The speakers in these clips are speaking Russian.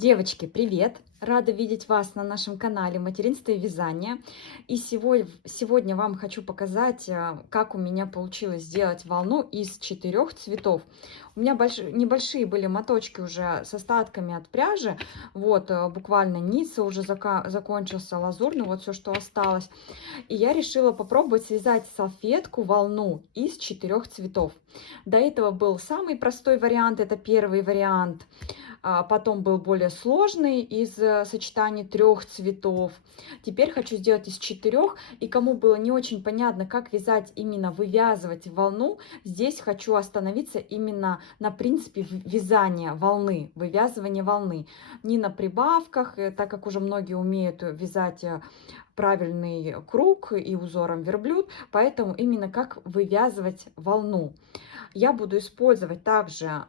Девочки, привет! Рада видеть вас на нашем канале «Материнство и вязание». И сегодня вам хочу показать, как у меня получилось сделать волну из 4 цветов. У меня небольшие были моточки уже с остатками от пряжи. Вот, буквально низ уже закончился лазурный, вот все, что осталось. И я решила попробовать связать салфетку, волну из 4 цветов. До этого был самый простой вариант, это первый вариант. Потом был более сложный из сочетаний 3 цветов. Теперь хочу сделать из 4. И кому было не очень понятно, как вязать, именно вывязывать волну, здесь хочу остановиться именно на принципе вязания волны, вывязывания волны. Не на прибавках, так как уже многие умеют вязать правильный круг и узором верблюд, поэтому именно как вывязывать волну. Я буду использовать также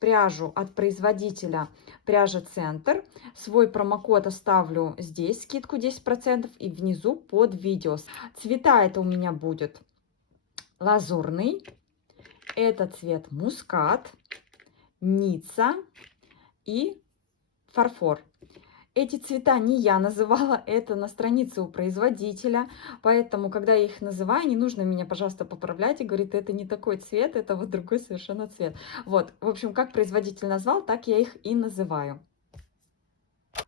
пряжу от производителя пряжа Центр. Свой промокод оставлю здесь, скидку 10%, и внизу под видео. Цвета это у меня будет лазурный, это цвет мускат, ница и фарфор. Эти цвета не я называла, это на странице у производителя, поэтому, когда я их называю, не нужно меня, пожалуйста, поправлять и говорить, это не такой цвет, это вот другой совершенно цвет. Вот, в общем, как производитель назвал, так я их и называю.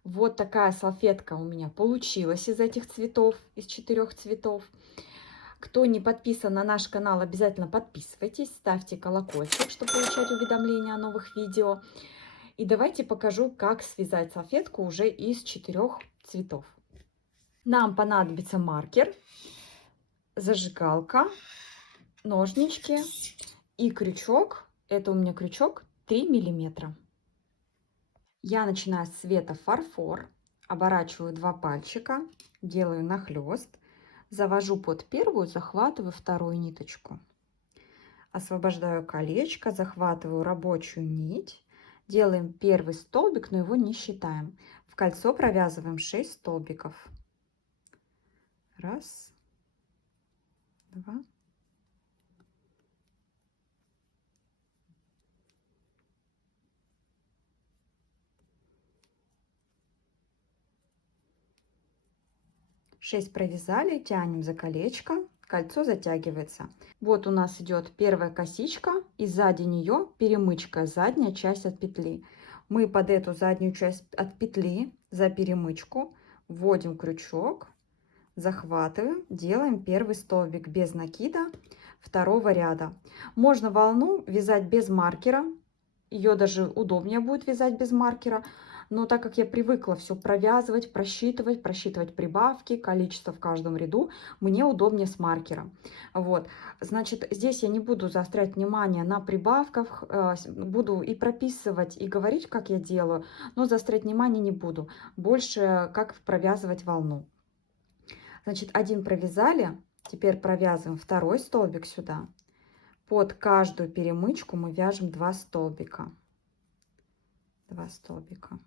Вот такая салфетка у меня получилась из этих цветов, из 4 цветов. Кто не подписан на наш канал, обязательно подписывайтесь, ставьте колокольчик, чтобы получать уведомления о новых видео. И давайте покажу, как связать салфетку уже из 4 цветов. Нам понадобится маркер, зажигалка, ножнички и крючок. Это у меня крючок 3 миллиметра. Я начинаю с цвета фарфор, оборачиваю 2 пальчика, делаю нахлест, завожу под первую, захватываю вторую ниточку. Освобождаю колечко, захватываю рабочую нить. Делаем первый столбик, но его не считаем. В кольцо провязываем 6 столбиков. Раз, два, 6 провязали, тянем за колечко, кольцо затягивается. Вот у нас идет первая косичка, и сзади нее перемычка, задняя часть от петли. Мы под эту заднюю часть от петли за перемычку вводим крючок, захватываем, делаем первый столбик без накида второго ряда. Можно волну вязать без маркера, ее даже удобнее будет вязать без маркера. Но так как я привыкла все провязывать, просчитывать прибавки, количество в каждом ряду, мне удобнее с маркером. Вот, значит, здесь я не буду заострять внимание на прибавках, буду и прописывать, и говорить, как я делаю, но заострять внимание не буду. Больше как провязывать волну. Значит, один провязали, теперь провязываем второй столбик сюда. Под каждую перемычку мы вяжем 2 столбика. 2 столбика.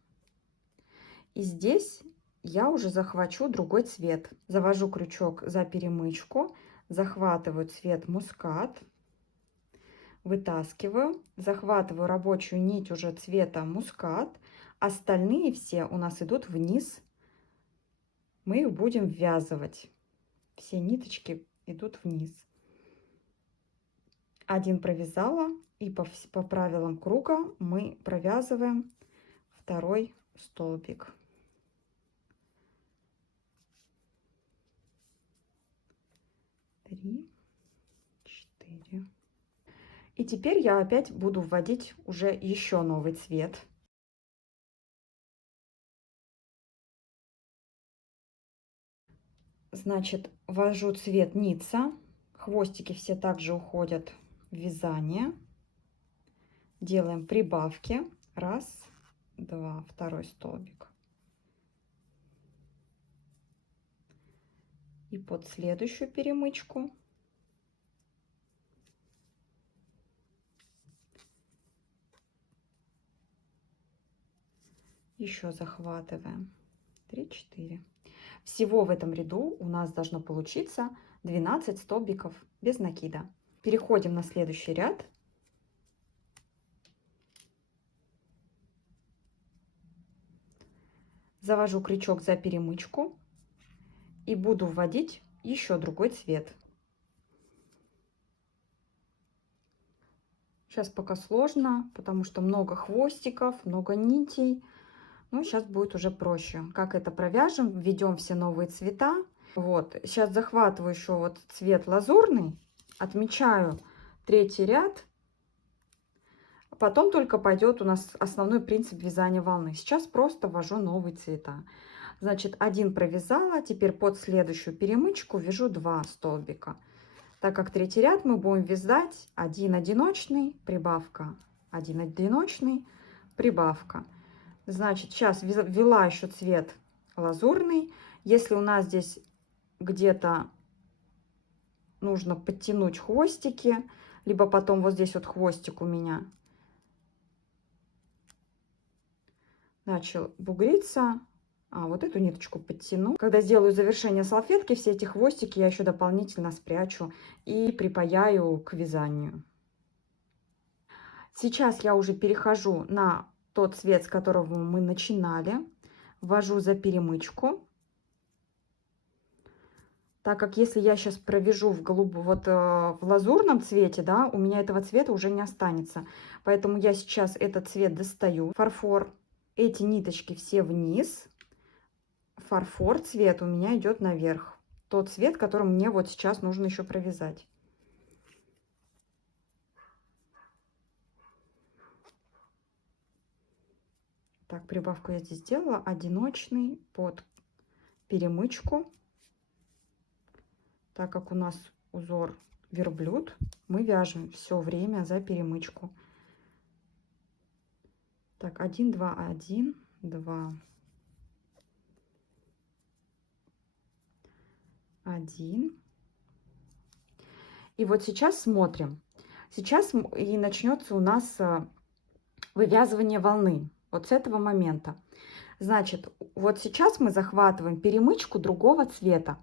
И здесь я уже захвачу другой цвет. Завожу крючок за перемычку, захватываю цвет мускат, вытаскиваю, захватываю рабочую нить уже цвета мускат. Остальные все у нас идут вниз. Мы их будем ввязывать. Все ниточки идут вниз. Один провязала, и по правилам круга мы провязываем второй столбик. 3, 4. И теперь я опять буду вводить уже еще новый цвет. Значит, ввожу цвет ница. Хвостики все также уходят в вязание. Делаем прибавки. Раз, два, второй столбик. И под следующую перемычку еще захватываем. 3, 4. Всего в этом ряду у нас должно получиться 12 столбиков без накида. Переходим на следующий ряд. Завожу крючок за перемычку и буду вводить еще другой цвет. Сейчас пока сложно, потому что много хвостиков, много нитей. Ну, сейчас будет уже проще. Как это провяжем? Введем все новые цвета. Вот, сейчас захватываю еще вот цвет лазурный, отмечаю третий ряд. Потом только пойдет у нас основной принцип вязания волны. Сейчас просто ввожу новые цвета. Значит, один провязала, теперь под следующую перемычку вяжу 2 столбика. Так как третий ряд мы будем вязать 1 одиночный, прибавка, 1 одиночный, прибавка. Значит, сейчас ввела еще цвет лазурный. Если у нас здесь где-то нужно подтянуть хвостики, либо потом вот здесь вот хвостик у меня начал бугриться, вот эту ниточку подтяну. Когда сделаю завершение салфетки, все эти хвостики я еще дополнительно спрячу и припаяю к вязанию. Сейчас я уже перехожу на тот цвет, с которого мы начинали. Ввожу за перемычку. Так как если я сейчас провяжу в голубом, вот в лазурном цвете, да, у меня этого цвета уже не останется. Поэтому я сейчас этот цвет достаю, фарфор. Эти ниточки все вниз. Фарфор цвет у меня идет наверх. Тот цвет, которым мне вот сейчас нужно еще провязать. Так, прибавку я здесь сделала. Одиночный под перемычку. Так как у нас узор верблюд, мы вяжем все время за перемычку. Так, 1, 2, 1, 2, 1. И вот сейчас смотрим. Сейчас и начнется у нас вывязывание волны. Вот с этого момента. Значит, вот сейчас мы захватываем перемычку другого цвета.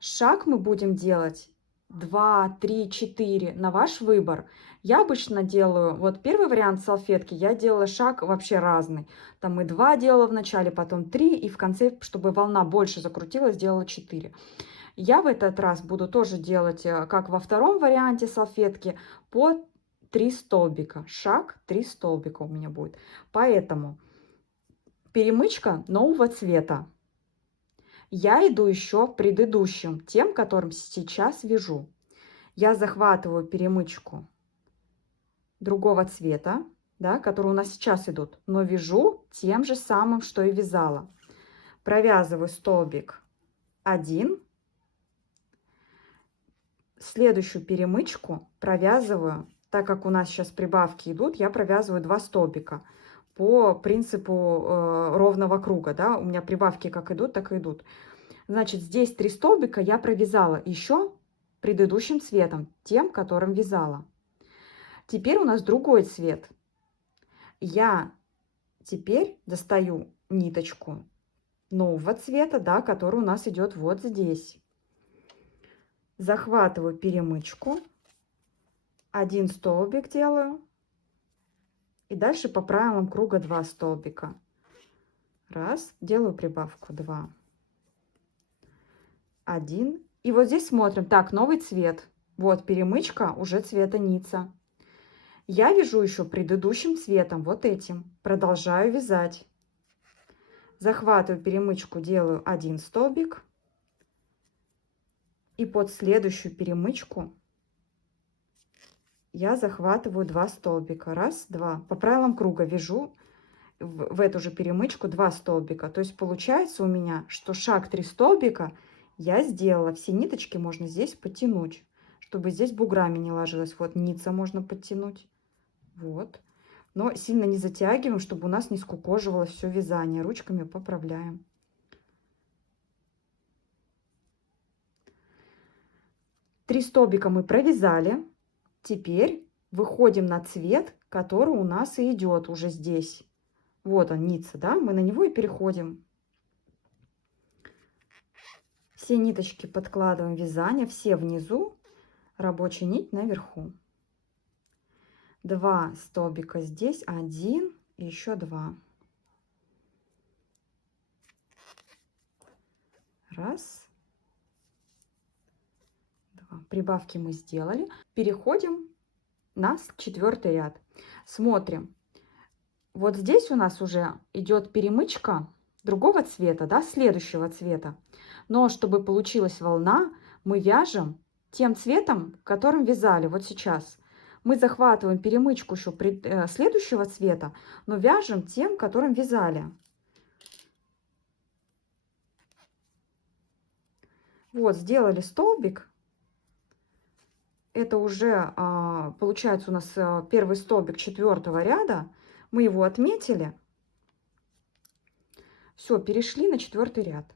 Шаг мы будем делать 2, 3, 4 на ваш выбор. Я обычно делаю, вот первый вариант салфетки, я делала шаг вообще разный. Там и 2 делала в начале, потом 3, и в конце, чтобы волна больше закрутилась, делала 4. Я в этот раз буду тоже делать, как во втором варианте салфетки, по 3 столбика. Шаг, 3 столбика у меня будет. Поэтому перемычка нового цвета. Я иду еще предыдущим, тем, которым сейчас вяжу. Я захватываю перемычку другого цвета, да, которые у нас сейчас идут, но вяжу тем же самым, что и вязала. Провязываю столбик 1. Следующую перемычку провязываю, так как у нас сейчас прибавки идут, я провязываю 2 столбика по принципу ровного круга, да, у меня прибавки как идут, так и идут. Значит, здесь 3 столбика я провязала еще предыдущим цветом, тем, которым вязала. Теперь у нас другой цвет. Я теперь достаю ниточку нового цвета, да, который у нас идет вот здесь. Захватываю перемычку, 1 столбик делаю, и дальше по правилам круга 2 столбика. Раз, делаю прибавку 2, 1. И вот здесь смотрим, так, новый цвет. Вот перемычка уже цвета ница. Я вяжу еще предыдущим цветом, вот этим. Продолжаю вязать. Захватываю перемычку, делаю 1 столбик. И под следующую перемычку я захватываю 2 столбика. Раз, два. По правилам круга вяжу в эту же перемычку 2 столбика. То есть получается у меня, что шаг 3 столбика я сделала. Все ниточки можно здесь подтянуть, чтобы здесь буграми не ложилось. Вот ница можно подтянуть. Вот. Но сильно не затягиваем, чтобы у нас не скукоживалось все вязание. Ручками поправляем. Три столбика мы провязали. Теперь выходим на цвет, который у нас и идет уже здесь. Вот он, ница, да? Мы на него и переходим. Все ниточки подкладываем в вязание, все внизу, рабочая нить наверху. 2 столбика здесь, 1, и еще 2. Раз, два. Прибавки мы сделали. Переходим на 4-й ряд. Смотрим. Вот здесь у нас уже идет перемычка другого цвета, да, следующего цвета. Но чтобы получилась волна, мы вяжем тем цветом, которым вязали вот сейчас. Мы захватываем перемычку еще следующего цвета, но вяжем тем, которым вязали. Вот, сделали столбик. Это уже получается у нас первый столбик 4-го ряда. Мы его отметили. Все, перешли на 4-й ряд.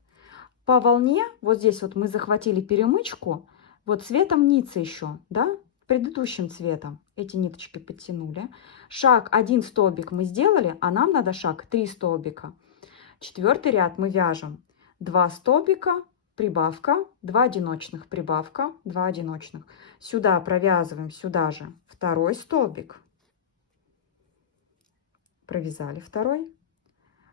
По волне, вот здесь вот мы захватили перемычку, вот цветом ницы еще, да, предыдущим цветом. Эти ниточки подтянули. Шаг 1 столбик мы сделали, а нам надо шаг 3 столбика. 4-й ряд мы вяжем 2 столбика, прибавка, 2 одиночных, прибавка, 2 одиночных. Сюда провязываем, сюда же 2-й столбик. Провязали 2-й.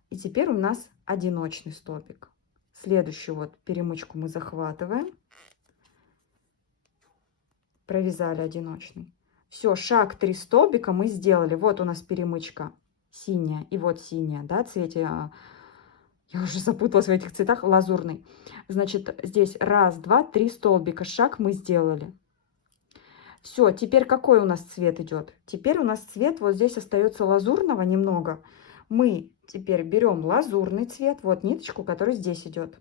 И теперь у нас одиночный столбик. Следующую вот перемычку мы захватываем. Провязали одиночный. Все, шаг 3 столбика мы сделали. Вот у нас перемычка синяя и вот синяя, да, цвете, я уже запуталась в этих цветах, лазурный. Значит, здесь 1, 2, 3 столбика, шаг мы сделали. Все, теперь какой у нас цвет идет? Теперь у нас цвет, вот здесь остается лазурного немного. Мы теперь берем лазурный цвет, вот ниточку, которая здесь идет.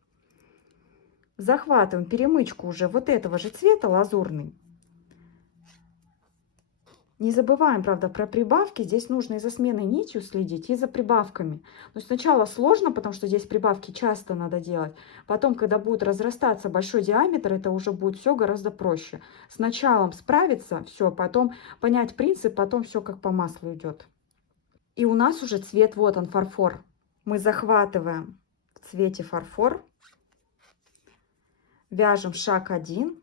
Захватываем перемычку уже вот этого же цвета, лазурный. Не забываем, правда, про прибавки. Здесь нужно и за сменой нитью следить, и за прибавками. Но сначала сложно, потому что здесь прибавки часто надо делать. Потом, когда будет разрастаться большой диаметр, это уже будет все гораздо проще. Сначала справиться, все, потом понять принцип, потом все как по маслу идет. И у нас уже цвет, вот он, фарфор. Мы захватываем в цвете фарфор, вяжем шаг 1.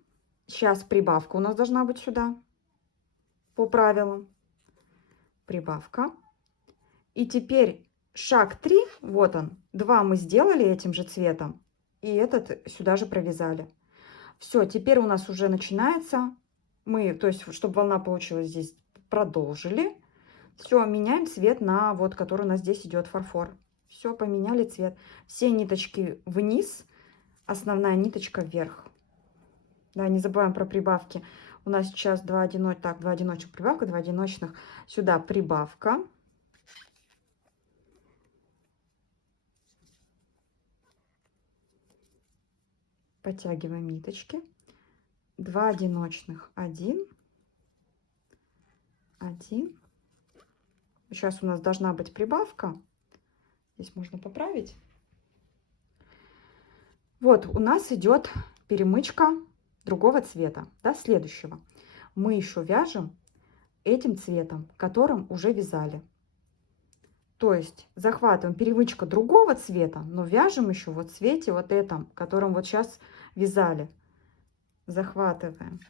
Сейчас прибавка у нас должна быть сюда. По правилам. Прибавка. И теперь шаг 3, вот он, 2 мы сделали этим же цветом, и этот сюда же провязали. Все, теперь у нас уже начинается, мы, то есть, чтобы волна получилась здесь, продолжили. Все, меняем цвет на вот, который у нас здесь идет фарфор. Все, поменяли цвет. Все ниточки вниз, основная ниточка вверх. Да, не забываем про прибавки. У нас сейчас 2 одиночных прибавка, 2 одиночных. Сюда прибавка. Подтягиваем ниточки. 2 одиночных. 1. 1. Сейчас у нас должна быть прибавка. Здесь можно поправить. Вот у нас идет перемычка другого цвета, да, следующего. Мы еще вяжем этим цветом, которым уже вязали. То есть захватываем перемычка другого цвета, но вяжем еще вот в цвете вот этом, которым вот сейчас вязали. Захватываем.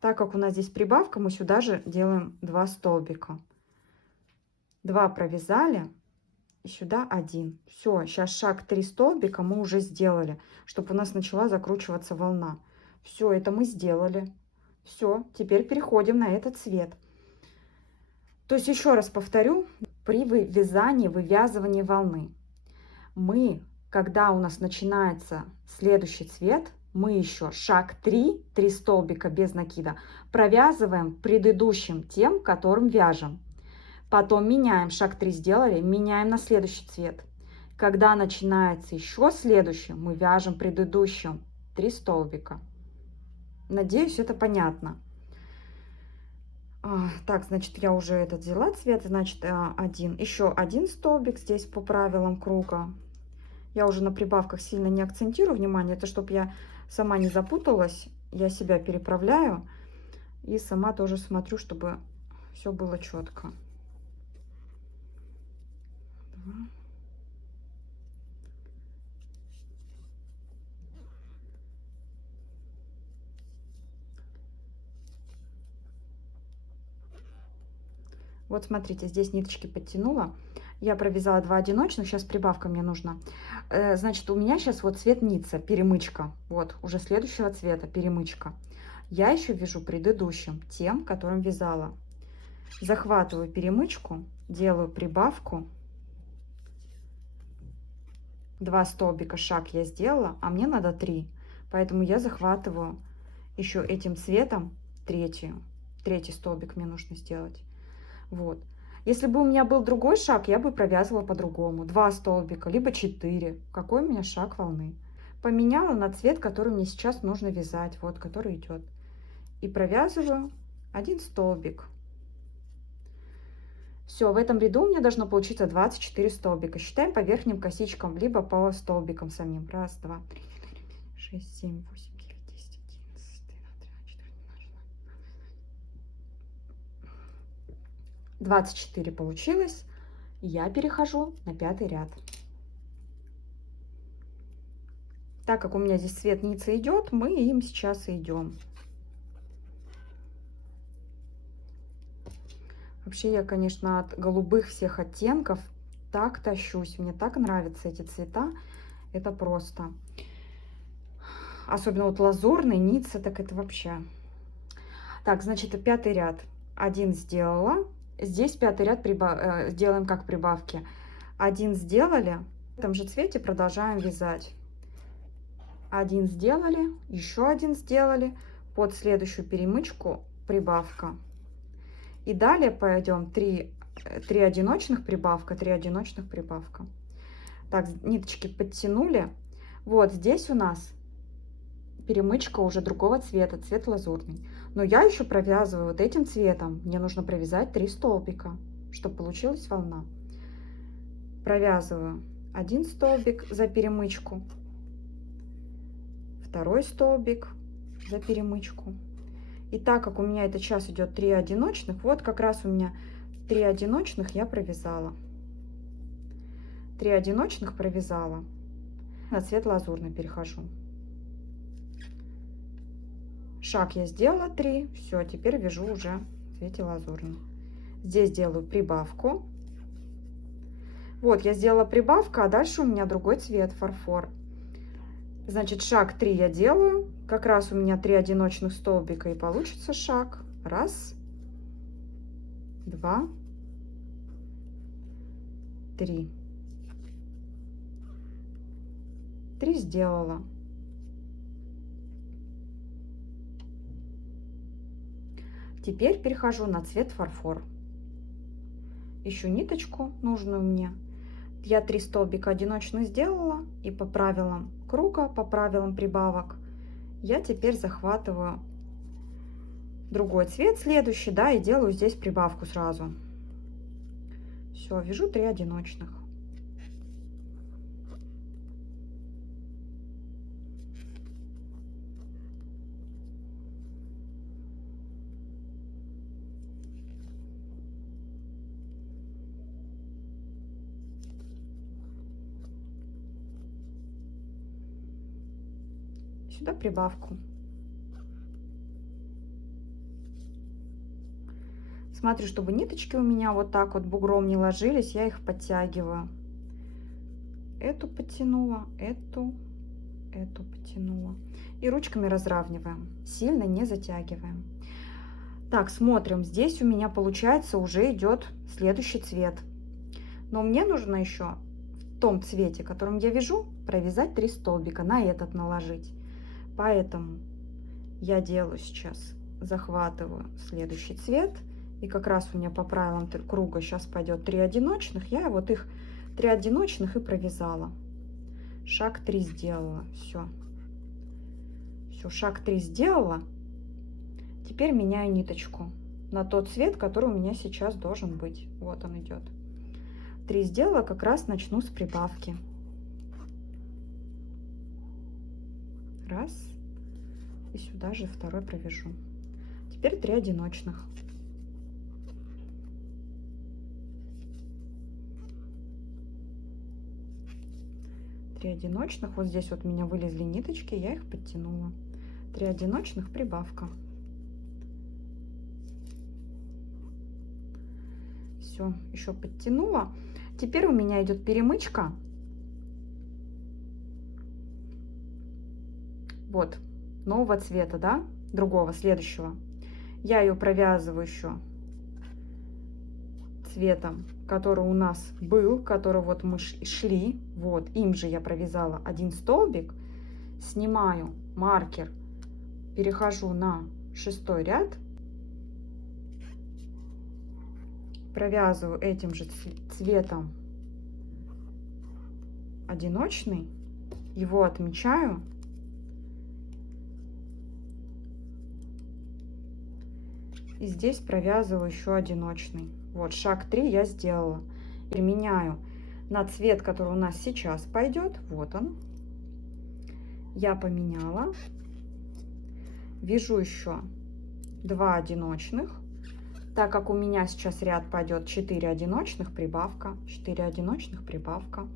Так как у нас здесь прибавка, мы сюда же делаем 2 столбика. 2 провязали. И сюда 1. Все, сейчас шаг 3 столбика мы уже сделали, чтобы у нас начала закручиваться волна. Все, это мы сделали. Все, теперь переходим на этот цвет. То есть еще раз повторю, при вязании, вывязывании волны, мы, когда у нас начинается следующий цвет, мы еще шаг 3, 3 столбика без накида, провязываем предыдущим тем, которым вяжем. Потом меняем, шаг 3 сделали, меняем на следующий цвет. Когда начинается еще следующий, мы вяжем предыдущим 3 столбика. Надеюсь, это понятно. Так, значит, я уже этот взяла цвет, значит, еще один столбик здесь по правилам круга. Я уже на прибавках сильно не акцентирую внимание, это чтобы я сама не запуталась, я себя переправляю и сама тоже смотрю, чтобы все было четко. Вот смотрите, здесь ниточки подтянула. Я провязала 2 одиночных, сейчас прибавка мне нужна. Значит, у меня сейчас вот цвет ница, перемычка. Вот, уже следующего цвета, перемычка. Я еще вяжу предыдущим, тем, которым вязала. Захватываю перемычку, делаю прибавку. 2 столбика, шаг я сделала, а мне надо 3. Поэтому я захватываю еще этим цветом третий столбик мне нужно сделать. Вот. Если бы у меня был другой шаг, я бы провязывала по-другому. 2 столбика, либо 4. Какой у меня шаг волны. Поменяла на цвет, который мне сейчас нужно вязать. Вот, который идет. И провязываю 1 столбик. Все, в этом ряду у меня должно получиться 24 столбика. Считаем по верхним косичкам, либо по столбикам самим. 1, 2, 3, 4, 5, 6, 7, 8, 9, 10, 11, 12, 13, 14, 24 получилось. Я перехожу на 5-й ряд. Так как у меня здесь цвет ницы идет, мы им сейчас и идем. Вообще я, конечно, от голубых всех оттенков так тащусь. Мне так нравятся эти цвета. Это просто. Особенно вот лазурный, ница, так это вообще. Так, значит, 5-й ряд. 1 сделала. Здесь 5-й ряд сделаем как прибавки. 1 сделали. В этом же цвете продолжаем вязать. 1 сделали, еще 1 сделали. Под следующую перемычку прибавка. И далее пойдем 3 одиночных прибавка, 3 одиночных прибавка. Так, ниточки подтянули. Вот здесь у нас перемычка уже другого цвета, цвет лазурный. Но я еще провязываю вот этим цветом. Мне нужно провязать 3 столбика, чтобы получилась волна. Провязываю 1 столбик за перемычку, 2 столбик за перемычку. И так как у меня это сейчас идет 3 одиночных, вот как раз у меня 3 одиночных я провязала. 3 одиночных провязала. На цвет лазурный перехожу. Шаг я сделала 3. Все, теперь вяжу уже в цвете лазурный. Здесь делаю прибавку. Вот, я сделала прибавку, а дальше у меня другой цвет, фарфор. Значит, шаг 3 я делаю. Как раз у меня 3 одиночных столбика и получится шаг. 1, 2, 3. 3 сделала. Теперь перехожу на цвет фарфор. Ищу ниточку нужную мне. Я 3 столбика одиночных сделала, и по правилам круга, по правилам прибавок, я теперь захватываю другой цвет, следующий, да, и делаю здесь прибавку сразу. Все, вяжу 3 одиночных. Сюда прибавку. Смотрю, чтобы ниточки у меня вот так вот бугром не ложились, я их подтягиваю. Эту подтянула, эту потянула. И ручками разравниваем, сильно не затягиваем. Так, смотрим, здесь у меня получается уже идет следующий цвет. Но мне нужно еще в том цвете, которым я вяжу, провязать 3 столбика, на этот наложить. Поэтому я делаю сейчас, захватываю следующий цвет. И как раз у меня по правилам круга сейчас пойдет 3 одиночных. Я вот их 3 одиночных и провязала. Шаг 3 сделала. Все. Все, шаг 3 сделала. Теперь меняю ниточку на тот цвет, который у меня сейчас должен быть. Вот он идет. 3 сделала, как раз начну с прибавки. 1. И сюда же 2 провяжу. Теперь 3 одиночных. Одиночных, вот здесь вот у меня вылезли ниточки, я их подтянула. 3 одиночных, прибавка. Все, еще подтянула. Теперь у меня идет перемычка. Вот, нового цвета, да, другого, следующего. Я ее провязываю еще цветом, который у нас был, который вот мы шли. Вот, им же я провязала один столбик. Снимаю маркер, перехожу на 6-й ряд. Провязываю этим же цветом одиночный. Его отмечаю. И здесь провязываю еще одиночный. Вот, шаг 3 я сделала. Применяю на цвет, который у нас сейчас пойдет. Вот он. Я поменяла. Вяжу еще 2 одиночных. Так как у меня сейчас ряд пойдет 4 одиночных, прибавка. 4 одиночных, прибавка.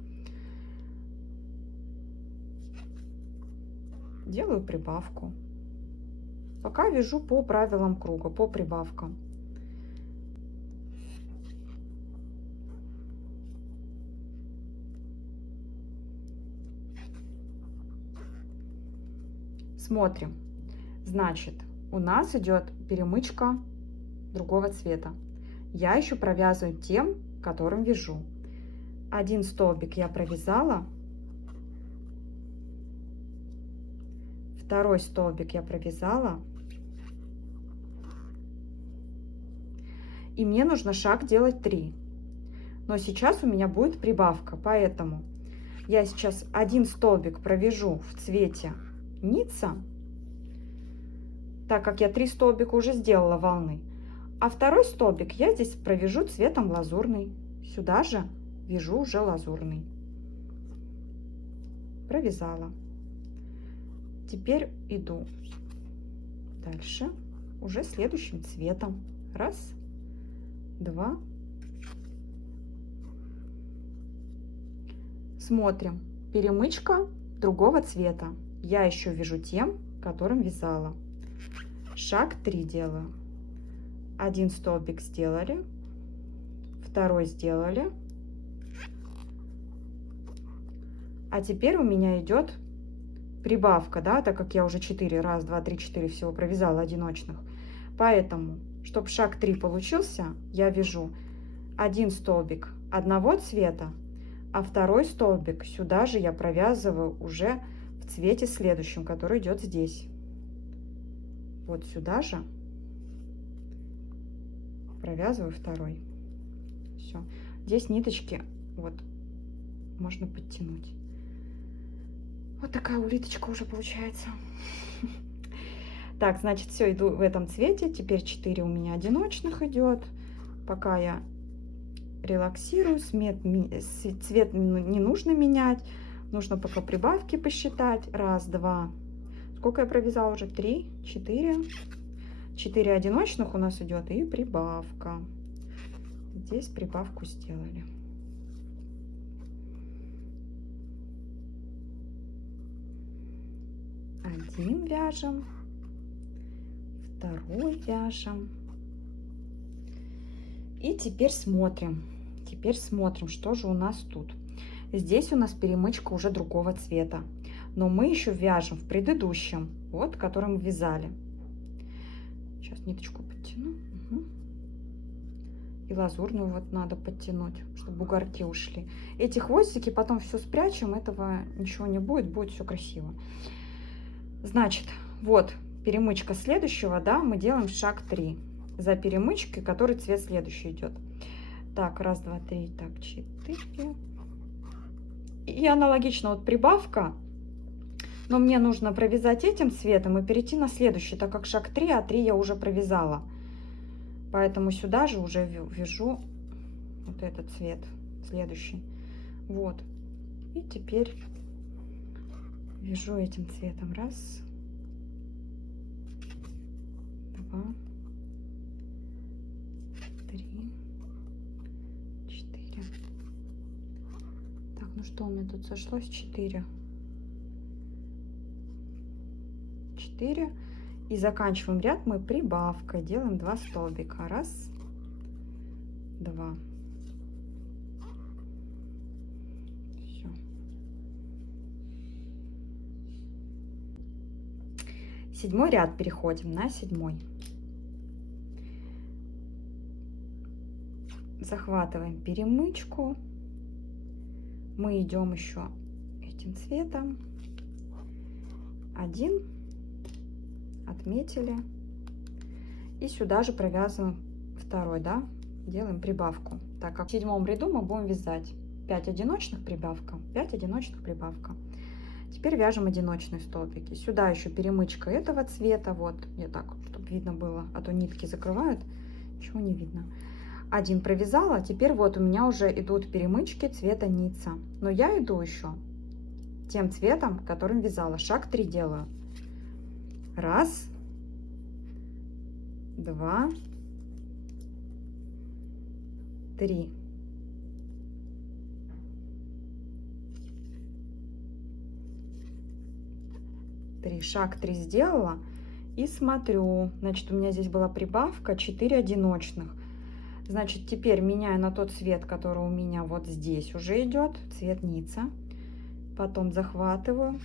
Делаю прибавку. Пока вяжу по правилам круга, по прибавкам. Смотрим. Значит, у нас идет перемычка другого цвета. Я еще провязываю тем, которым вяжу. Один столбик я провязала. Второй столбик я провязала. И мне нужно шаг делать 3. Но сейчас у меня будет прибавка, поэтому я сейчас один столбик провяжу в цвете ница, так как я 3 столбика уже сделала волны. А второй столбик я здесь провяжу цветом лазурный. Сюда же вяжу уже лазурный. Провязала. Теперь иду дальше уже следующим цветом. Раз, два. Смотрим. Перемычка другого цвета. Я еще вяжу тем, которым вязала. Шаг 3 делаю. Один столбик сделали, второй сделали. А теперь у меня идет прибавка, да, так как я уже 4, раз, два, три, 4 всего провязала одиночных. Поэтому, чтобы шаг 3 получился, я вяжу один столбик одного цвета, а второй столбик сюда же я провязываю уже в цвете следующем, который идет здесь. Вот сюда же провязываю второй. Все. Здесь ниточки вот можно подтянуть. Вот такая улиточка уже получается. Так, значит, все, иду в этом цвете. Теперь 4 у меня одиночных идет. Пока я релаксирую, цвет не нужно менять. Нужно пока прибавки посчитать. Раз, два. Сколько я провязала уже? 3, 4. 4 одиночных у нас идет и прибавка. Здесь прибавку сделали. Один вяжем, второй вяжем. И теперь смотрим. Что же у нас тут. Здесь у нас перемычка уже другого цвета. Но мы еще вяжем в предыдущем, вот, который мы вязали. Сейчас ниточку подтяну. Угу. И лазурную вот надо подтянуть, чтобы бугорки ушли. Эти хвостики потом все спрячем, этого ничего не будет, будет все красиво. Значит, вот перемычка следующего, да, мы делаем шаг 3 за перемычкой, который цвет следующий идет. Так, раз, два, три, так, 4. И аналогично вот прибавка, но мне нужно провязать этим цветом и перейти на следующий, так как шаг 3, а 3 я уже провязала. Поэтому сюда же уже вяжу вот этот цвет, следующий. Вот. И теперь вяжу этим цветом. Раз, два, 3, 4. Так, ну что у меня тут сошлось? 4. 4. И заканчиваем ряд мы прибавкой. Делаем 2 столбика. Раз, 2. Все. Седьмой ряд, переходим на 7. Захватываем перемычку. Мы идем еще этим цветом. 1 отметили. И сюда же провязываем 2, да, делаем прибавку. Так как в 7 ряду мы будем вязать 5 одиночных, прибавка, 5 одиночных, прибавка. Теперь вяжем одиночные столбики. Сюда еще перемычка этого цвета. Вот, я так, чтобы видно было, а то нитки закрывают, ничего не видно. 1 провязала, теперь вот у меня уже идут перемычки цвета ница. Но я иду еще тем цветом, которым вязала. Шаг 3 делаю. 1, 2, 3. Шаг 3 сделала и смотрю, значит, у меня здесь была прибавка 4 одиночных. Значит, теперь меняю на тот цвет, который у меня вот здесь уже идет, цвет ница. Потом захватываю,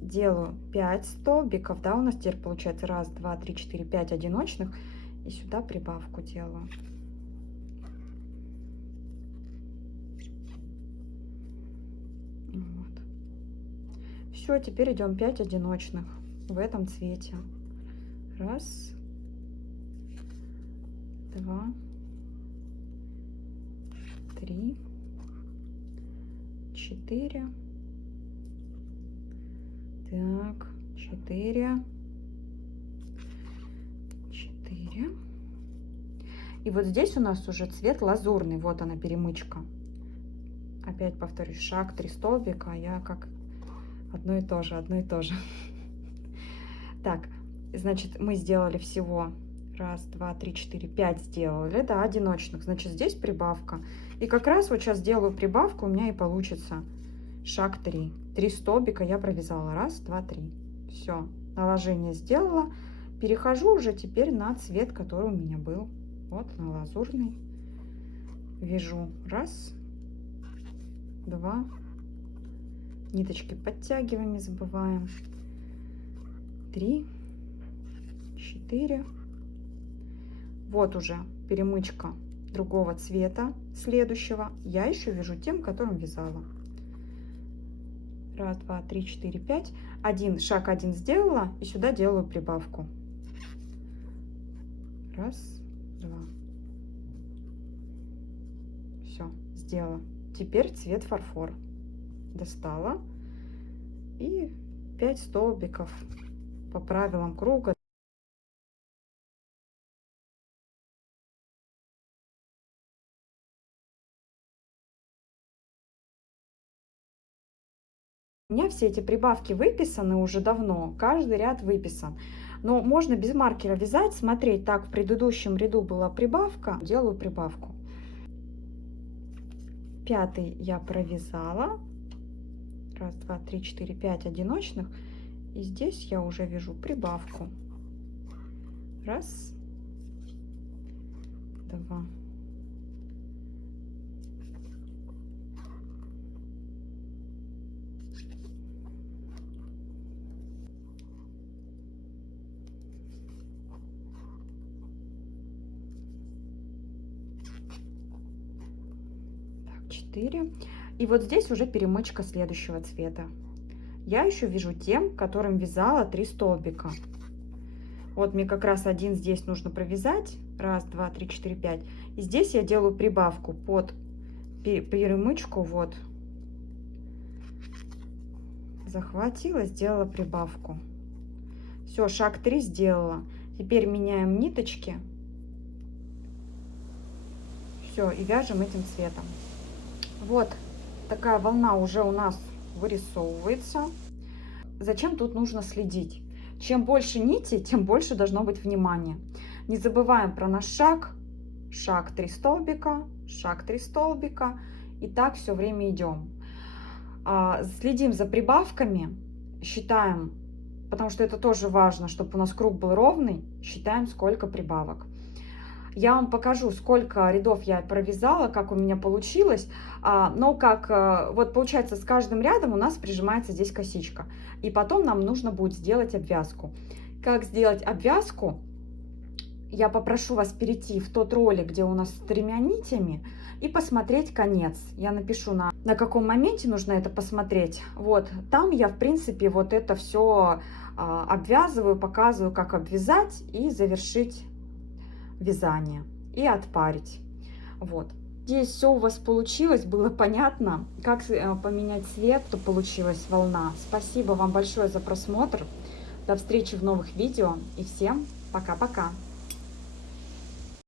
делаю 5 столбиков, да, у нас теперь получается 1, 2, 3, 4, 5 одиночных, и сюда прибавку делаю. Вот. Все, теперь идем 5 одиночных в этом цвете. 1, 2, 3, 4. Так, 4. И вот здесь у нас уже цвет лазурный. Вот она, перемычка. Опять повторюсь, шаг 3 столбика, а я как одно и то же. Так, значит, мы сделали всего 1, 2, 3, 4, 5 сделали, да, одиночных. Значит, здесь прибавка. И как раз вот сейчас делаю прибавку, у меня и получится шаг 3. 3 столбика я провязала. 1, 2, 3. Все, наложение сделала. Перехожу уже теперь на цвет, который у меня был. Вот, на лазурный. Вяжу 1, 2. Ниточки подтягиваем, не забываем. 3, 4. Вот уже перемычка другого цвета, следующего. Я еще вяжу тем, которым вязала. 1, 2, 3, 4, 5. Шаг 1 сделала, и сюда делаю прибавку. 1, 2. Все, сделала. Теперь цвет фарфор. Достала. И 5 столбиков по правилам круга. У меня все эти прибавки выписаны уже давно, каждый ряд выписан. Но можно без маркера вязать, смотреть, так, в предыдущем ряду была прибавка, делаю прибавку. 5 я провязала. 1, 2, 3, 4, 5 одиночных. И здесь я уже вяжу прибавку. 1, 2. Так, 4. И вот здесь уже перемычка следующего цвета. Я еще вяжу тем, которым вязала 3 столбика. Вот мне как раз один здесь нужно провязать. 1, 2, 3, 4, 5. И здесь я делаю прибавку под перемычку. Вот. Захватила, сделала прибавку. Все, шаг 3 сделала. Теперь меняем ниточки. Все, и вяжем этим цветом. Вот такая волна уже у нас вырисовывается. Зачем тут нужно следить? Чем больше нити, тем больше должно быть внимания. Не забываем про наш шаг. Шаг 3 столбика, шаг 3 столбика. И так все время идем. Следим за прибавками, считаем, потому что это тоже важно, чтобы у нас круг был ровный, считаем, сколько прибавок. Я вам покажу, сколько рядов я провязала, как у меня получилось. Но как вот получается, с каждым рядом у нас прижимается здесь косичка. И потом нам нужно будет сделать обвязку. Как сделать обвязку? Я попрошу вас перейти в тот ролик, где у нас с 3 нитями, и посмотреть конец. Я напишу, на каком моменте нужно это посмотреть. Вот, там я, в принципе, вот это все обвязываю, показываю, как обвязать и завершить вязание. И отпарить. Вот. Здесь все у вас получилось, было понятно, как поменять цвет, то получилась волна. Спасибо вам большое за просмотр. До встречи в новых видео и всем пока-пока.